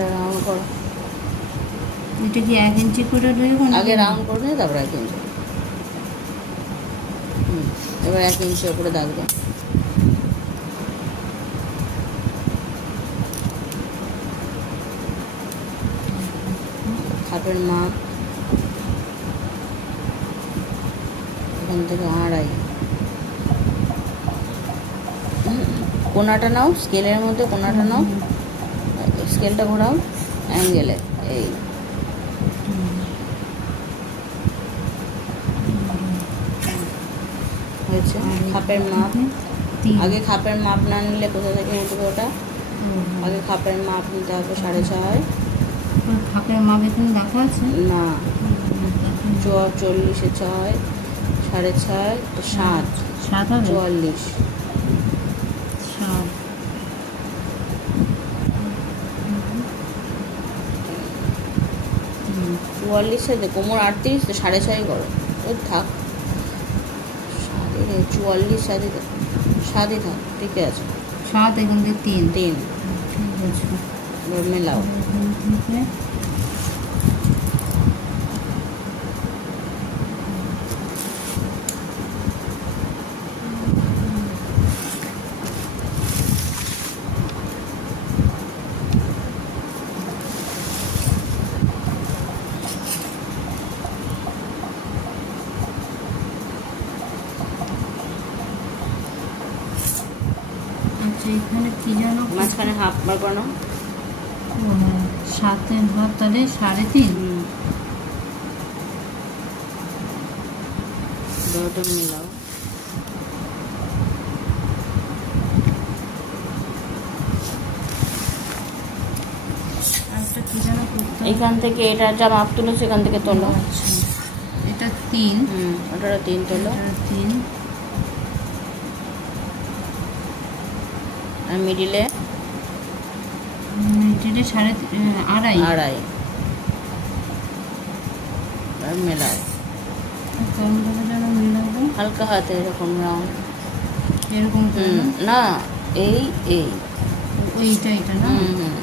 এটা রাউন্ড করো। এটা কি 1 ইঞ্চি করে রইব? আগে রাউন্ড করবে, তারপর 1 ইঞ্চি। এবার 1 ইঞ্চি ওপরে দাগ দাও। খাপের মাপ এখান থেকে 2.5। কোনাটা নাও, স্কেলের মধ্যে কোনাটা নাও, স্কেলটা ঘোরাও অ্যাঙ্গেলে। এই হয়েছে খাপের মাপ। আগে খাপের মাপ না নিলে কোথা থেকে উঠবে ওটা? আগে খাপের মাপ নিতে হবে 6.5। খাপের মাপ এখানে দেখা আছে না, 40-এ 6, 6.5, 7, 7 হবে 44। 7 44 সাথে কোমর 38, তো 6.5 করো। ওই থাক 44 সাথে 7ই থাক, ঠিক আছে। 7 এখান থেকে 3 3 ঠিক আছে। এবার মেলাও। এখান থেকে আচ্ছা এখানে কি জানো মাঝখানে হাফ বার বানাও। 7 হাত তাহলে 3.5। দুটো মেলাও। আরেকটা কি জানো করতে হবে? এখান থেকে এটা যা মাপ তুলো সেখান থেকে তোলো। আচ্ছা এটা 3, ওটা 3 তোলো। এটা 3 আর মিডিলে মিডিলে 2.5 2.5। আর মেলাও কেমন ভাবে যেন মিলাবো, হালকা হাতে এরকম রাউন্ড। এরকম করে না? না, এই ওইটা এটা না হুম